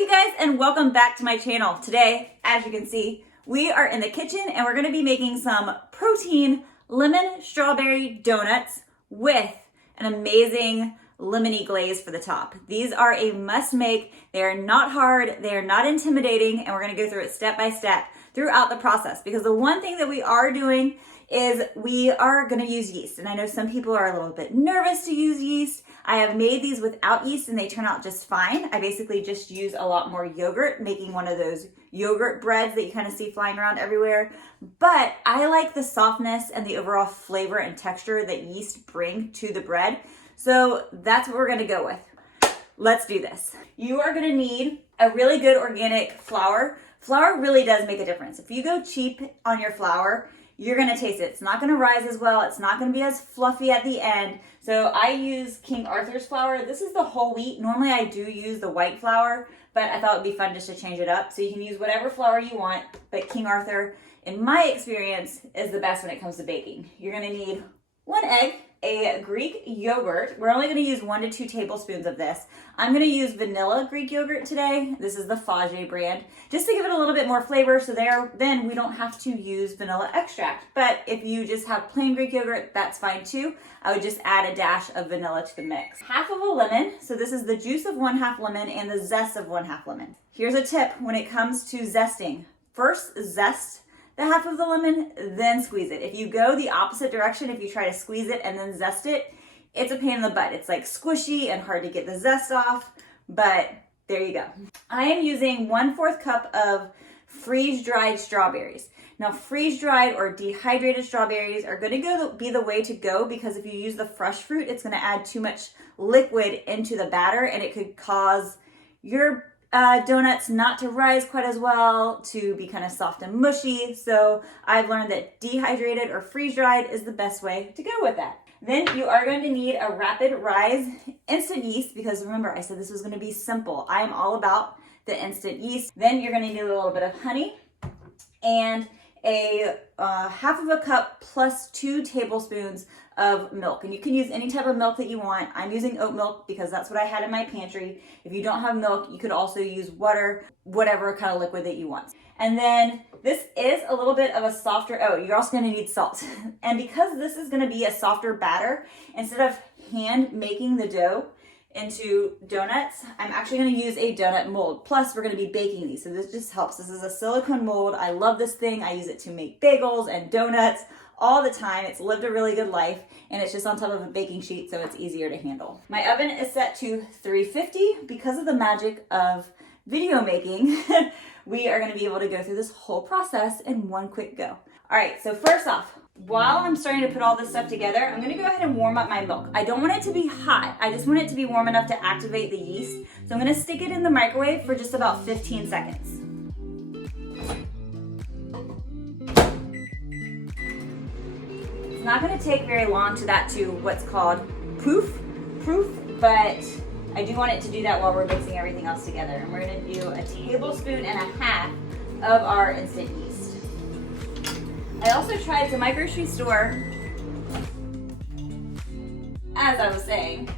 you guys, and welcome back to my channel. Today, as you can see, we are in the kitchen and we're gonna be making some protein lemon strawberry donuts with an amazing lemony glaze for the top. These are a must make. They are not hard, they are not intimidating, and we're gonna go through it step by step throughout the process, because the one thing that we are doing is we are gonna use yeast. And I know some people are a little bit nervous to use yeast. I have made these without yeast and they turn out just fine. I basically just use a lot more yogurt, making one of those yogurt breads that you kind of see flying around everywhere. But I like the softness and the overall flavor and texture that yeast bring to the bread. So that's what we're gonna go with. Let's do this. You are gonna need a really good organic flour. Flour really does make a difference. If you go cheap on your flour, you're gonna taste it. It's not gonna rise as well. It's not gonna be as fluffy at the end. So I use King Arthur's flour. This is the whole wheat. Normally I do use the white flour, but I thought it'd be fun just to change it up. So you can use whatever flour you want, but King Arthur, in my experience, is the best when it comes to baking. You're gonna need 1 egg, a Greek yogurt. We're only gonna use 1 to 2 tablespoons of this. I'm gonna use vanilla Greek yogurt today. This is the Fage brand, just to give it a little bit more flavor, so then we don't have to use vanilla extract. But if you just have plain Greek yogurt, that's fine too. I would just add a dash of vanilla to the mix. Half of a lemon, so this is the juice of 1/2 lemon and the zest of 1/2 lemon. Here's a tip when it comes to zesting. First, zest the half of the lemon, then squeeze it. If you go the opposite direction, if you try to squeeze it and then zest it, it's a pain in the butt. It's like squishy and hard to get the zest off, but there you go. I am using 1/4 cup of freeze-dried strawberries. Now, freeze-dried or dehydrated strawberries are gonna be the way to go, because if you use the fresh fruit, it's gonna add too much liquid into the batter and it could cause your donuts not to rise quite as well, to be kind of soft and mushy. So I've learned that dehydrated or freeze-dried is the best way to go with that. Then you are going to need a rapid rise instant yeast, because remember I said this was going to be simple. I am all about the instant yeast. Then you're going to need a little bit of honey and a 1/2 cup plus 2 tablespoons of milk. And you can use any type of milk that you want. I'm using oat milk because that's what I had in my pantry. If you don't have milk, you could also use water, whatever kind of liquid that you want. And then this is a little bit of a softer, you're also gonna need salt. And because this is gonna be a softer batter, instead of hand making the dough into donuts, I'm actually gonna use a donut mold. Plus, we're gonna be baking these, so this just helps. This is a silicone mold. I love this thing. I use it to make bagels and donuts all the time. It's lived a really good life, and it's just on top of a baking sheet, so it's easier to handle. My oven is set to 350. Because of the magic of video making, we are gonna be able to go through this whole process in one quick go. All right, so first off, while I'm starting to put all this stuff together, I'm gonna go ahead and warm up my milk. I don't want it to be hot. I just want it to be warm enough to activate the yeast. So I'm gonna stick it in the microwave for just about 15 seconds. It's not gonna take very long to that to what's called proof, but I do want it to do that while we're mixing everything else together. And we're gonna do 1.5 tablespoons of our instant yeast. I also tried to my grocery store, as I was saying,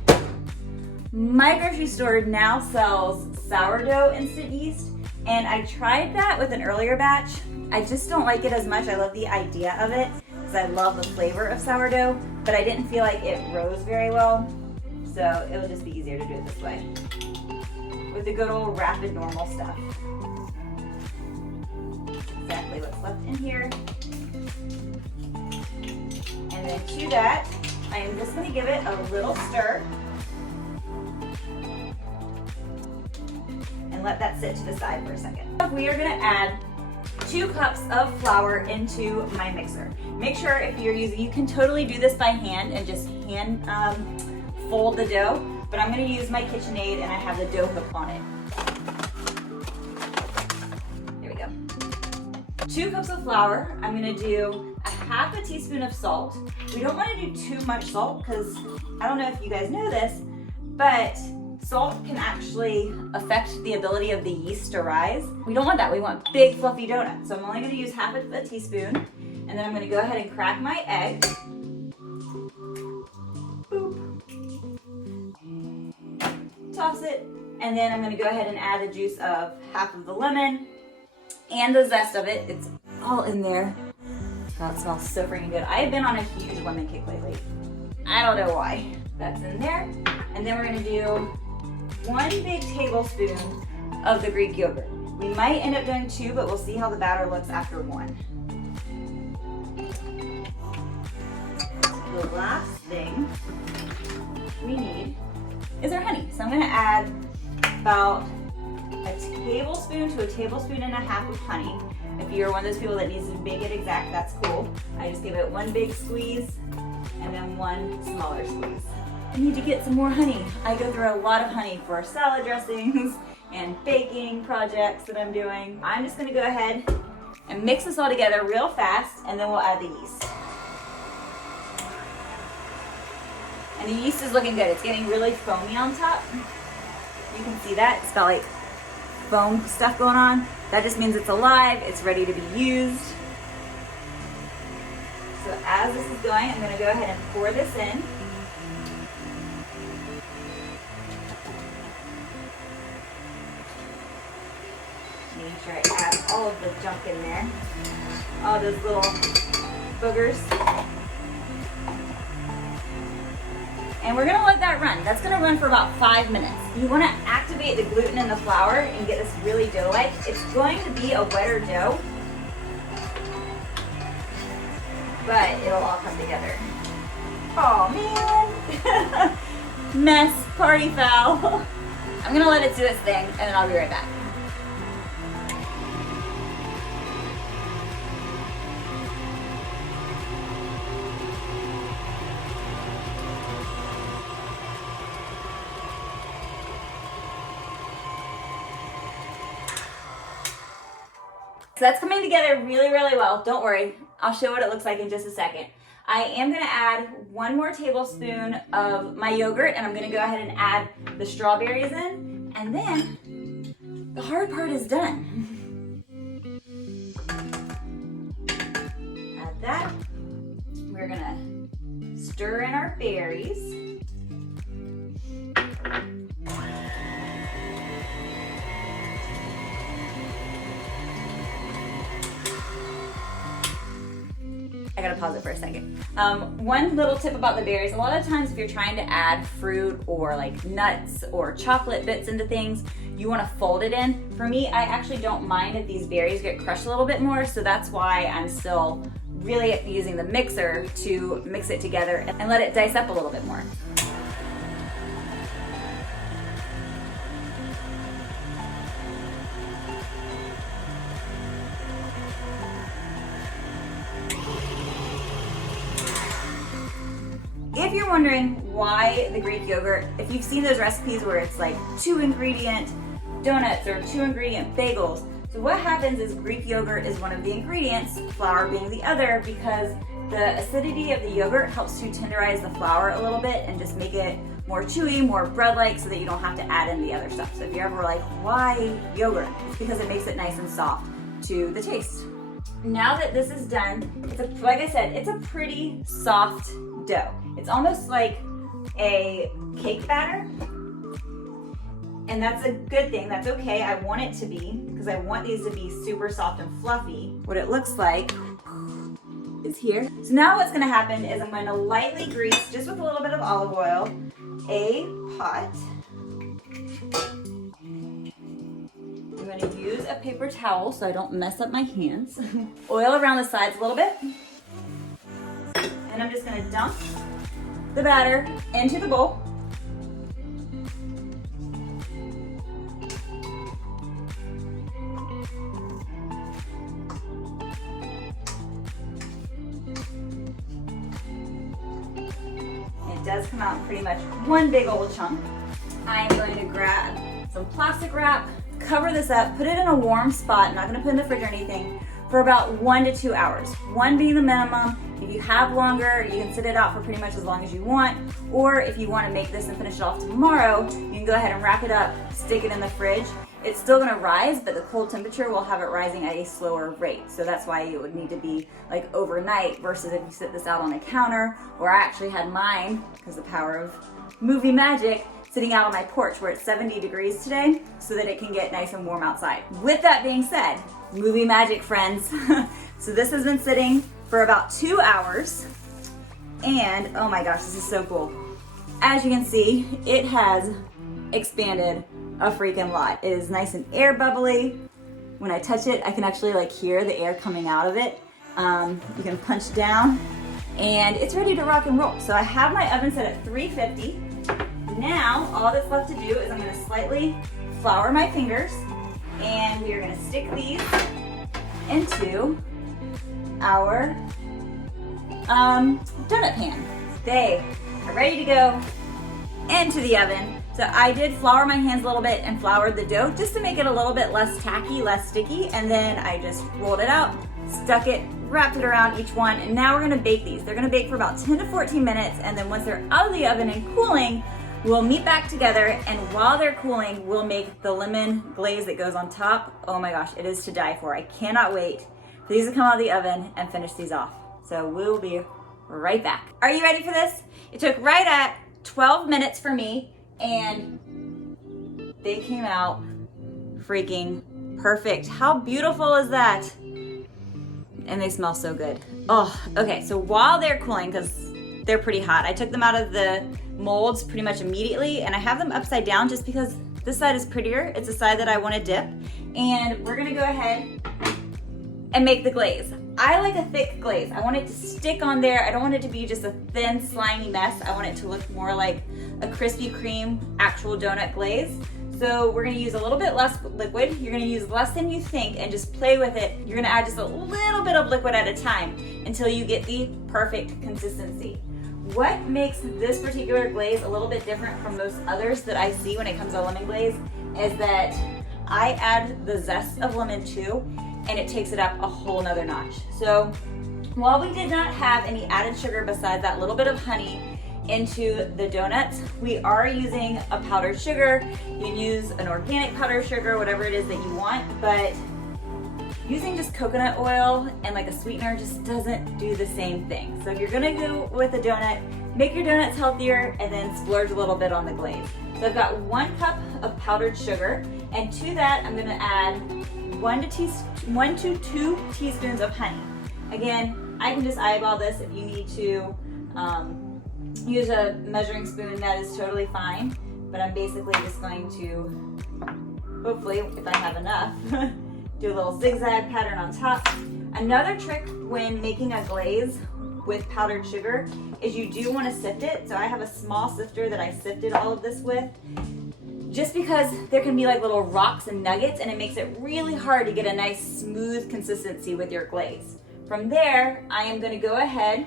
my grocery store now sells sourdough instant yeast, and I tried that with an earlier batch. I just don't like it as much. I love the idea of it, because I love the flavor of sourdough, but I didn't feel like it rose very well, so it'll just be easier to do it this way, with the good old rapid normal stuff. Exactly what's left in here. And then to that, I am just going to give it a little stir and let that sit to the side for a second. We are going to add 2 cups of flour into my mixer. Make sure if you're using, you can totally do this by hand and just hand fold the dough, but I'm going to use my KitchenAid and I have the dough hook on it. Here we go. 2 cups of flour. I'm going to do 1/2 teaspoon of salt. We don't want to do too much salt, because I don't know if you guys know this, but salt can actually affect the ability of the yeast to rise. We don't want that. We want big fluffy donuts. So I'm only going to use 1/2 teaspoon, and then I'm going to go ahead and crack my egg. Boop. Toss it, and And then I'm gonna go ahead and add the juice of half of the lemon and the zest of it. It's all in there. Oh, it smells so freaking good. I have been on a huge lemon kick lately. I don't know why. That's in there. And then we're gonna do 1 big tablespoon of the Greek yogurt. We might end up doing 2, but we'll see how the batter looks after 1. The last thing we need is our honey. So I'm gonna add about a tablespoon to a tablespoon and a half of honey. If you're one of those people that needs to make it exact, that's cool. I just give it 1 big squeeze and then 1 smaller squeeze. I need to get some more honey. I go through a lot of honey for salad dressings and baking projects that I'm doing. I'm just gonna go ahead and mix this all together real fast, and then we'll add the yeast. And the yeast is looking good. It's getting really foamy on top. You can see that. It's got like foam stuff going on. That just means it's alive. It's ready to be used. So as this is going, I'm gonna go ahead and pour this in. Making sure I add all of the junk in there. All those little boogers. And we're gonna let that run. That's gonna run for about 5 minutes. You wanna activate the gluten in the flour and get this really dough-like. It's going to be a wetter dough, but it'll all come together. Oh man, mess, party foul. I'm gonna let it do its thing and then I'll be right back. So that's coming together really, really well. Don't worry, I'll show what it looks like in just a second. I am gonna add 1 more tablespoon of my yogurt, and I'm gonna go ahead and add the strawberries in, and then the hard part is done. Add that. We're gonna stir in our berries. I gotta pause it for a second. One little tip about the berries, a lot of times if you're trying to add fruit or like nuts or chocolate bits into things, you wanna fold it in. For me, I actually don't mind if these berries get crushed a little bit more, so that's why I'm still really using the mixer to mix it together and let it dice up a little bit more. If you're wondering why the Greek yogurt, if you've seen those recipes where it's like 2 ingredient donuts or 2 ingredient bagels, so what happens is Greek yogurt is one of the ingredients, flour being the other, because the acidity of the yogurt helps to tenderize the flour a little bit and just make it more chewy, more bread-like, so that you don't have to add in the other stuff. So if you're ever like, why yogurt? It's because it makes it nice and soft to the taste. Now that this is done, like I said, it's a pretty soft dough. It's almost like a cake batter, and that's a good thing. That's okay. I want it to be, because I want these to be super soft and fluffy. What it looks like is here. So now what's gonna happen is I'm going to lightly grease, just with a little bit of olive oil, a pot. I'm going to use a paper towel so I don't mess up my hands. Oil around the sides a little bit. And I'm just going to dump the batter into the bowl. It does come out pretty much one big old chunk. I'm going to grab some plastic wrap, cover this up, put it in a warm spot. I'm not going to put it in the fridge or anything, for about 1 to 2 hours. 1 being the minimum. If you have longer, you can sit it out for pretty much as long as you want. Or if you want to make this and finish it off tomorrow, you can go ahead and wrap it up, stick it in the fridge. It's still going to rise, but the cold temperature will have it rising at a slower rate. So that's why it would need to be like overnight, versus if you sit this out on a counter, or I actually had mine, because the power of movie magic, sitting out on my porch where it's 70 degrees today so that it can get nice and warm outside. With that being said, movie magic, friends. So this has been sitting for about 2 hours, and oh my gosh, this is so cool. As you can see, it has expanded a freaking lot. It is nice and air bubbly. When I touch it, I can actually like hear the air coming out of it. You can punch down, and it's ready to rock and roll. So I have my oven set at 350. Now, all that's left to do is I'm gonna slightly flour my fingers, and we are gonna stick these into our donut pan. They are ready to go into the oven. So I did flour my hands a little bit and floured the dough just to make it a little bit less tacky, less sticky, and then I just rolled it out, stuck it, wrapped it around each one, and now we're gonna bake these. They're gonna bake for about 10 to 14 minutes, and then once they're out of the oven and cooling, we'll meet back together, and while they're cooling, we'll make the lemon glaze that goes on top. Oh my gosh, it is to die for. I cannot wait for these to come out of the oven and finish these off. So we'll be right back. Are you ready for this? It took right at 12 minutes for me, and they came out freaking perfect. How beautiful is that? And they smell so good. Oh, okay, so while they're cooling, because they're pretty hot, I took them out of the molds pretty much immediately, and I have them upside down just because this side is prettier. It's the side that I want to dip, and we're gonna go ahead and make the glaze. I like a thick glaze. I want it to stick on there. I don't want it to be just a thin, slimy mess. I want it to look more like a Krispy Kreme actual donut glaze. So we're gonna use a little bit less liquid. You're gonna use less than you think and just play with it. You're gonna add just a little bit of liquid at a time until you get the perfect consistency. What makes this particular glaze a little bit different from most others that I see when it comes to lemon glaze is that I add the zest of lemon too, and it takes it up a whole nother notch. So while we did not have any added sugar besides that little bit of honey into the donuts, we are using a powdered sugar. You can use an organic powdered sugar, whatever it is that you want, but using just coconut oil and like a sweetener just doesn't do the same thing. So if you're gonna go with a donut, make your donuts healthier and then splurge a little bit on the glaze. So I've got 1 cup of powdered sugar, and to that I'm gonna add 1 to 2 teaspoons of honey. Again, I can just eyeball this. If you need to use a measuring spoon, that is totally fine, but I'm basically just going to, hopefully, if I have enough, do a little zigzag pattern on top. Another trick when making a glaze with powdered sugar is you do want to sift it. So I have a small sifter that I sifted all of this with, just because there can be like little rocks and nuggets, and it makes it really hard to get a nice smooth consistency with your glaze. From there, I am going to go ahead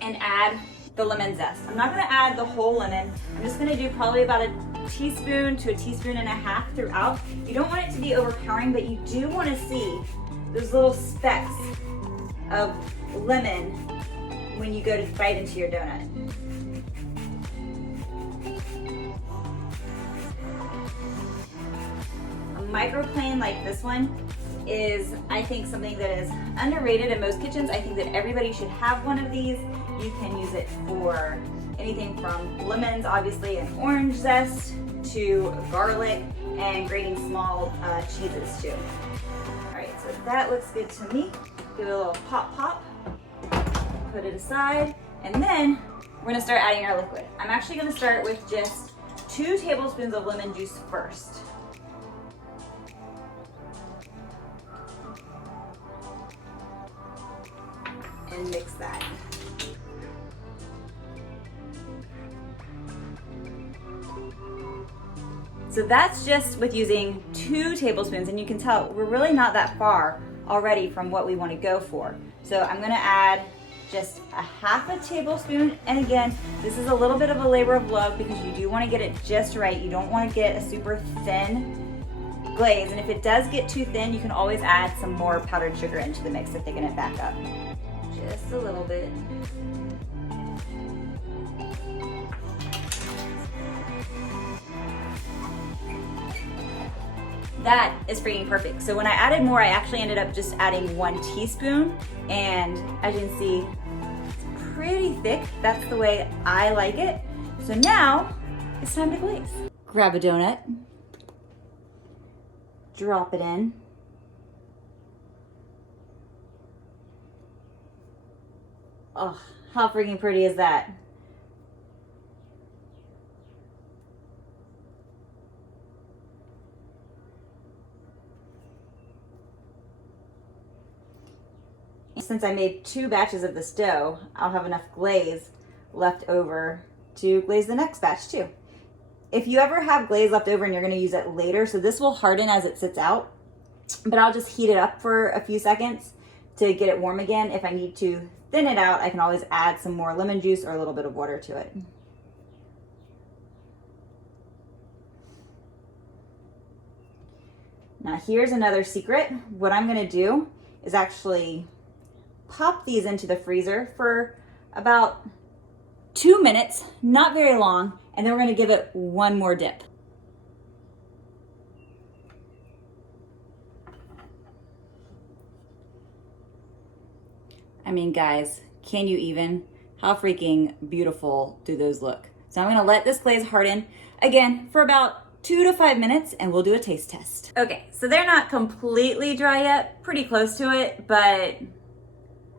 and add the lemon zest. I'm not going to add the whole lemon. I'm just going to do probably about a teaspoon to a teaspoon and a half throughout. You don't want it to be overpowering, but you do want to see those little specks of lemon when you go to bite into your donut. A microplane like this one is, I think, something that is underrated in most kitchens. I think that everybody should have one of these. You can use it for anything from lemons, obviously, and orange zest, to garlic and grating small cheeses too. All right, so that looks good to me. Give it a little pop pop, put it aside, and then we're gonna start adding our liquid. I'm actually gonna start with just 2 tablespoons of lemon juice first. And mix that. So that's just with using 2 tablespoons, and you can tell we're really not that far already from what we want to go for. So I'm going to add just a half a tablespoon, and again, this is a little bit of a labor of love because you do want to get it just right. You don't want to get a super thin glaze, and if it does get too thin, you can always add some more powdered sugar into the mix to thicken it back up. Just a little bit. That is freaking perfect. So when I added more, I actually ended up just adding 1 teaspoon, and as you can see, it's pretty thick. That's the way I like it. So now it's time to glaze. Grab a donut, drop it in. Oh, how freaking pretty is that? Since I made 2 batches of this dough, I'll have enough glaze left over to glaze the next batch too. If you ever have glaze left over and you're going to use it later, so this will harden as it sits out, but I'll just heat it up for a few seconds to get it warm again. If I need to thin it out, I can always add some more lemon juice or a little bit of water to it. Now here's another secret. What I'm going to do is actually pop these into the freezer for about 2 minutes, not very long, and then we're gonna give it one more dip. I mean, guys, can you even? How freaking beautiful do those look? So I'm gonna let this glaze harden again for about 2 to 5 minutes and we'll do a taste test. Okay, so they're not completely dry yet, pretty close to it, but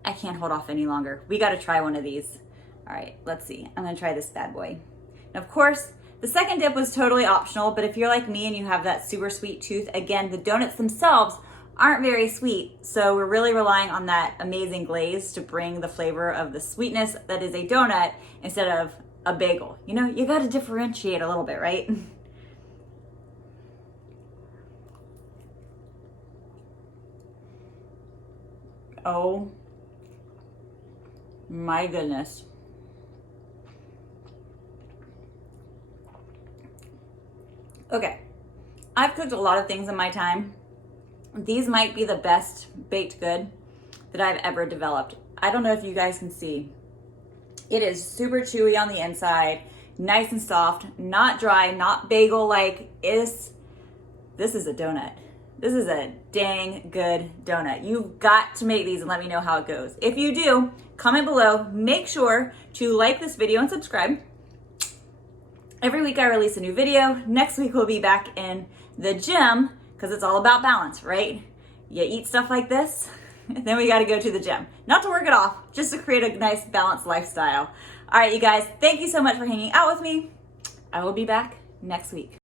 I can't hold off any longer. We gotta try one of these. All right, let's see. I'm gonna try this bad boy. And of course, the second dip was totally optional, but if you're like me and you have that super sweet tooth, again, the donuts themselves aren't very sweet, so we're really relying on that amazing glaze to bring the flavor of the sweetness that is a donut instead of a bagel. You know, you gotta differentiate a little bit, right? Oh my goodness. Okay, I've cooked a lot of things in my time. These might be the best baked good that I've ever developed. I don't know if you guys can see. It is super chewy on the inside, nice and soft, not dry, not bagel-like. This is a donut. This is a dang good donut. You've got to make these and let me know how it goes. If you do, comment below. Make sure to like this video and subscribe. Every week I release a new video. Next week we'll be back in the gym because it's all about balance, right? You eat stuff like this, then we gotta go to the gym. Not to work it off, just to create a nice balanced lifestyle. All right, you guys, thank you so much for hanging out with me. I will be back next week.